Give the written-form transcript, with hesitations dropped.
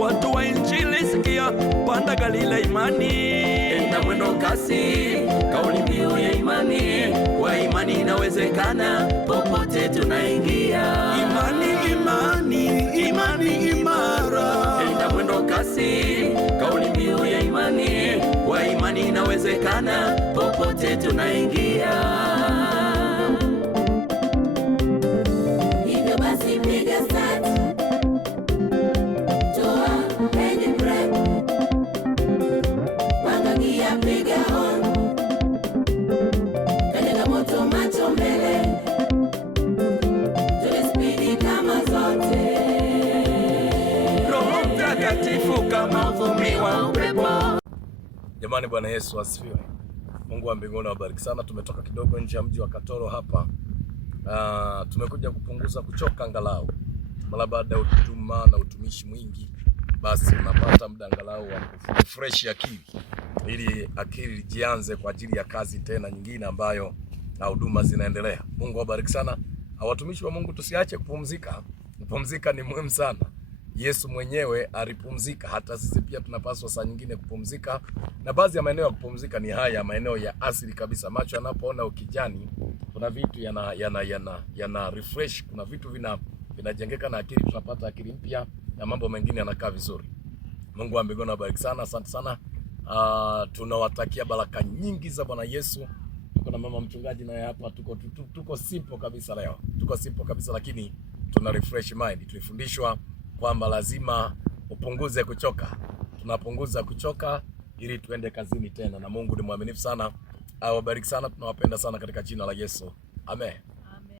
Watu wa Injili sikia, panda gari la imani, enda mwendo kasi, kauli mbiu ya imani. Kwa imani inawezekana, popote tunaingia. Imani, imani, imani imara, enda mwendo kasi, kauli mbiu ya imani. Kwa imani inawezekana, popote tunaingia. Hivyo basi piga start, toa penye break, panga gia, piga on, kanyaga moto, macho mbele, tule spidi kama zote. Roho Mtakatifu kama uvumi wa upepo. Jamani, Bwana Yesu asifiwe. Mungu wa mbinguni awabariki sana. Tumetoka kidogo nje ya mji wa Katoro hapa. Tumekuja kupunguza kuchoka angalau. Mara baada ya huduma na utumishi mwingi, basi unapata muda angalau wa refresh akili, ili akili jianze kwa ajili ya kazi tena nyingine ambayo na huduma zinaendelea. Mungu awabariki sana. Watumishi wa Mungu, tusiache kupumzika. Kupumzika ni muhimu sana. Yesu mwenyewe alipumzika, hata sisi pia tunapaswa saa nyingine kupumzika. Na baadhi ya maeneo ya kupumzika ni haya maeneo ya asili kabisa. Macho yanapoona ukijani, kuna vitu yana refresh, kuna vitu vinajengeka na akili, tunapata akili mpya na mambo mengine yanakaa vizuri. Mungu wa mbinguni awabariki sana, asante sana. Tunawatakia baraka nyingi za Bwana Yesu. Tuko na mama mchungaji naye hapa, tuko simple kabisa leo. Tuko simple kabisa, lakini tuna refresh mind. Tulifundishwa kwamba lazima upunguze kuchoka. Tunapunguza kuchoka ili tuende kazini tena, na Mungu ni mwaminifu sana. Awabariki sana, tunawapenda sana katika jina la Yesu. Amen.